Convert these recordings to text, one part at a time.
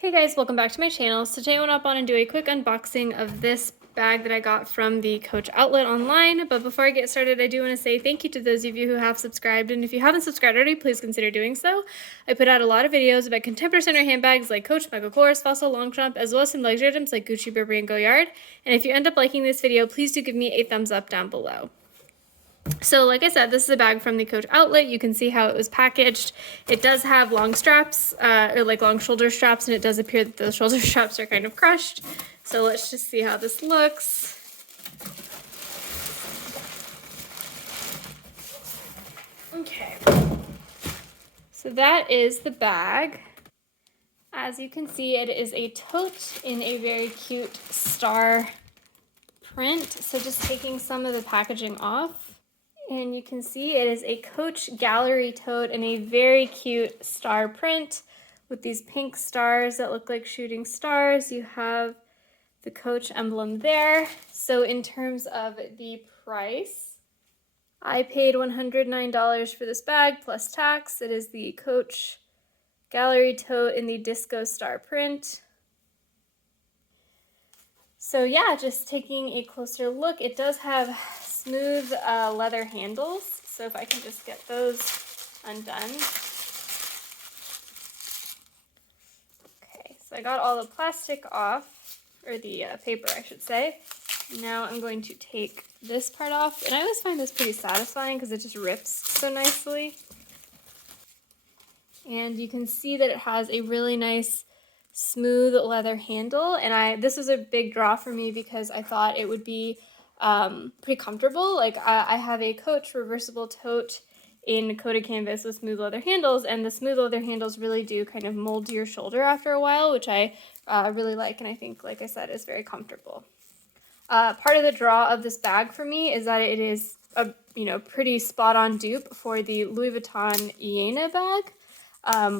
Hey guys, welcome back to my channel. So today I went up on and do a quick unboxing of this bag that I got from the Coach outlet online. But before I get started, I do want to say thank you to those of you who have subscribed. And if you haven't subscribed already, please consider doing so. I put out a lot of videos about contemporary center handbags like Coach, Michael Kors, Fossil, Longchamp, as well as some luxury items like Gucci, Burberry, and Goyard. And if you end up liking this video, please do give me a thumbs up down below. So like I said, this is a bag from the Coach outlet. You can see how it was packaged. It does have long straps, or like long shoulder straps, and it does appear that the shoulder straps are kind of crushed. So let's just see how this looks. Okay, so that is the bag. As you can see, it is a tote in a very cute star print. So just taking some of the packaging off. And you can see it is a Coach gallery tote in a very cute star print with these pink stars that look like shooting stars. You have the Coach emblem there. So in terms of the price, I paid $109 for this bag plus tax. It is the Coach gallery tote in the disco star print. So yeah, just taking a closer look, it does have smooth leather handles. So if I can just get those undone. Okay, so I got all the plastic off, or the paper I should say. Now I'm going to take this part off, and I always find this pretty satisfying because it just rips so nicely. And you can see that it has a really nice smooth leather handle, and this was a big draw for me because I thought it would be pretty comfortable. Like I have a Coach reversible tote in coated canvas with smooth leather handles, and the smooth leather handles really do kind of mold your shoulder after a while, which I really like, and I think, like I said, is very comfortable. Part of the draw of this bag for me is that it is a pretty spot-on dupe for the Louis Vuitton Iena bag.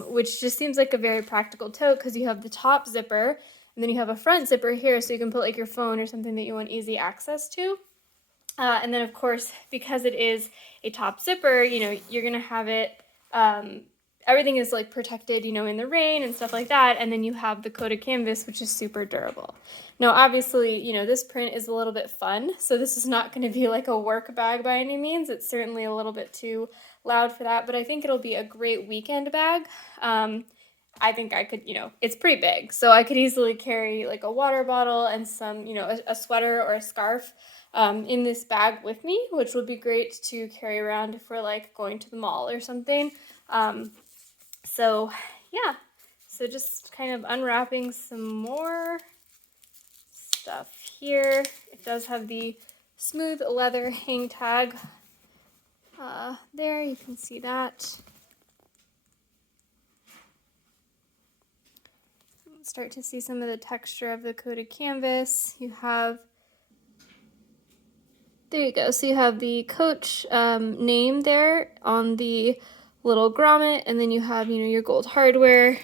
Which just seems like a very practical tote because you have the top zipper and then you have a front zipper here so you can put like your phone or something that you want easy access to. And then of course, because it is a top zipper, you're going to have it, everything is like protected, in the rain and stuff like that. And then you have the coated canvas, which is super durable. Now, obviously, this print is a little bit fun. So this is not going to be like a work bag by any means. It's certainly a little bit too loud for that, but I think it'll be a great weekend bag. I think I could, it's pretty big. So I could easily carry like a water bottle and some, a sweater or a scarf in this bag with me, which would be great to carry around if we're like going to the mall or something. So yeah, so just kind of unwrapping some more stuff here. It does have the smooth leather hang tag there, you can see that. Start to see some of the texture of the coated canvas. There you go. So you have the Coach name there on the little grommet, and then you have, your gold hardware.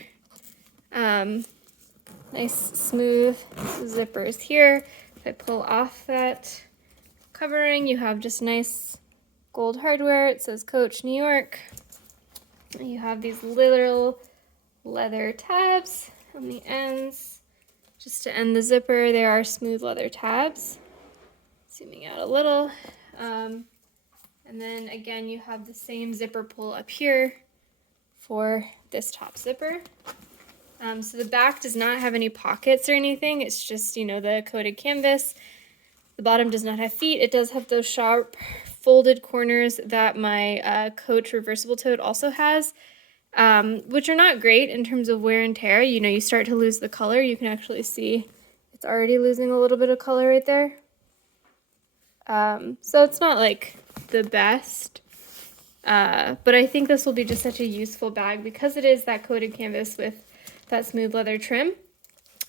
Nice smooth zippers here. If I pull off that covering, you have just nice gold hardware. It says Coach New York. And you have these little leather tabs on the ends. Just to end the zipper, there are smooth leather tabs. Zooming out a little. And then again, you have the same zipper pull up here for this top zipper. So the back does not have any pockets or anything. It's just, the coated canvas. The bottom does not have feet. It does have those sharp folded corners that my Coach reversible tote also has, which are not great in terms of wear and tear. You start to lose the color. You can actually see it's already losing a little bit of color right there. So it's not like the best, but I think this will be just such a useful bag because it is that coated canvas with that smooth leather trim.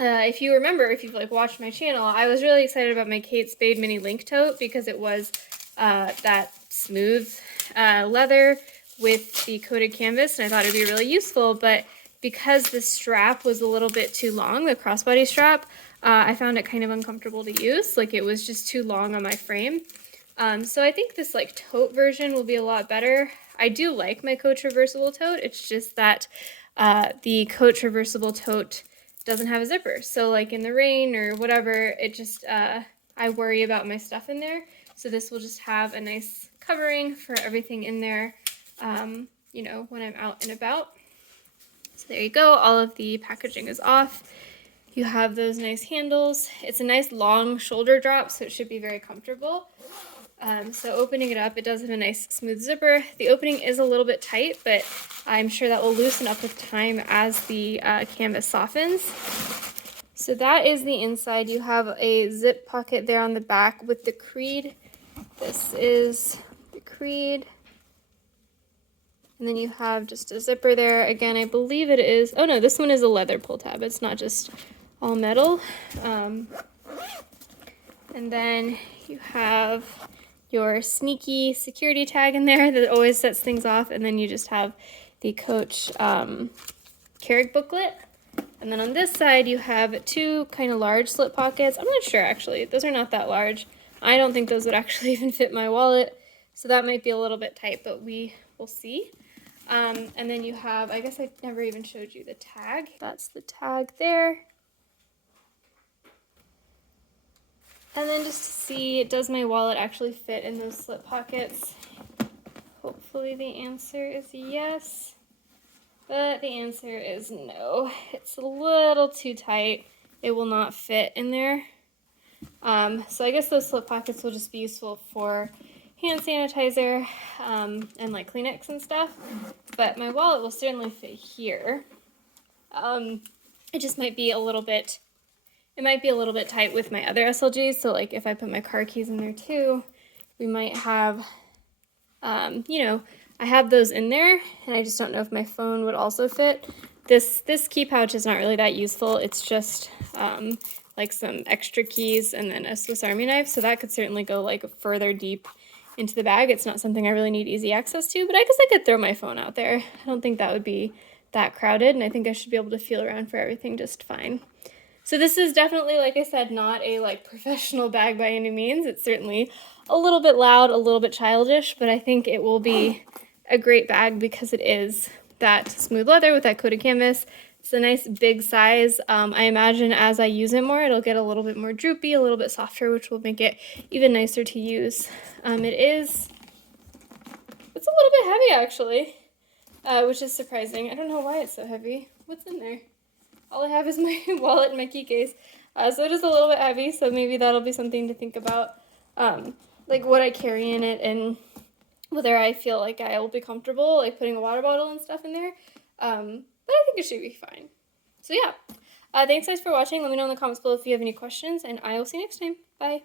If you remember, if you've watched my channel, I was really excited about my Kate Spade mini link tote because it was that smooth leather with the coated canvas, and I thought it'd be really useful, but because the strap was a little bit too long, the crossbody strap, I found it kind of uncomfortable to use. Like, it was just too long on my frame. So I think this tote version will be a lot better. I do like my Coach reversible tote. It's just that the Coach reversible tote doesn't have a zipper. So like in the rain or whatever, it just, I worry about my stuff in there. So this will just have a nice covering for everything in there, you know, when I'm out and about. So there you go, all of the packaging is off. You have those nice handles. It's a nice long shoulder drop, so it should be very comfortable. So opening it up, it does have a nice smooth zipper. The opening is a little bit tight, but I'm sure that will loosen up with time as the canvas softens. So that is the inside. You have a zip pocket there on the back with the creed. This is the creed. And then you have just a zipper there. Again, I believe it is, oh no, this one is a leather pull tab. It's not just all metal. And then you have your sneaky security tag in there that always sets things off. And then you just have the Coach Carrick booklet. And then on this side, you have two kind of large slip pockets. I'm not sure, actually. Those are not that large. I don't think those would actually even fit my wallet. So that might be a little bit tight, but we will see. And then you have, I guess I never even showed you the tag. That's the tag there. And then just to see, does my wallet actually fit in those slip pockets? Hopefully the answer is yes, but the answer is no. It's a little too tight. It will not fit in there. So I guess those slip pockets will just be useful for hand sanitizer and like Kleenex and stuff, but my wallet will certainly fit here. It just might be a little bit, it might be a little bit tight with my other SLGs, so like if I put my car keys in there too, we might have, you know, I have those in there, and I just don't know if my phone would also fit. This key pouch is not really that useful. It's just like some extra keys and then a Swiss Army knife, so that could certainly go like further deep into the bag. It's not something I really need easy access to, but I guess I could throw my phone out there. I don't think that would be that crowded, and I think I should be able to feel around for everything just fine. So this is definitely, like I said, not a like professional bag by any means. It's certainly a little bit loud, a little bit childish, but I think it will be a great bag because it is that smooth leather with that coated canvas. It's a nice big size. I imagine as I use it more, it'll get a little bit more droopy, a little bit softer, which will make it even nicer to use. It's a little bit heavy actually, which is surprising. I don't know why it's so heavy. What's in there? All I have is my wallet and my key case. So it is a little bit heavy, so maybe that'll be something to think about, like what I carry in it and whether I feel like I will be comfortable like putting a water bottle and stuff in there. But I think it should be fine. So yeah, thanks guys for watching. Let me know in the comments below if you have any questions, and I will see you next time. Bye.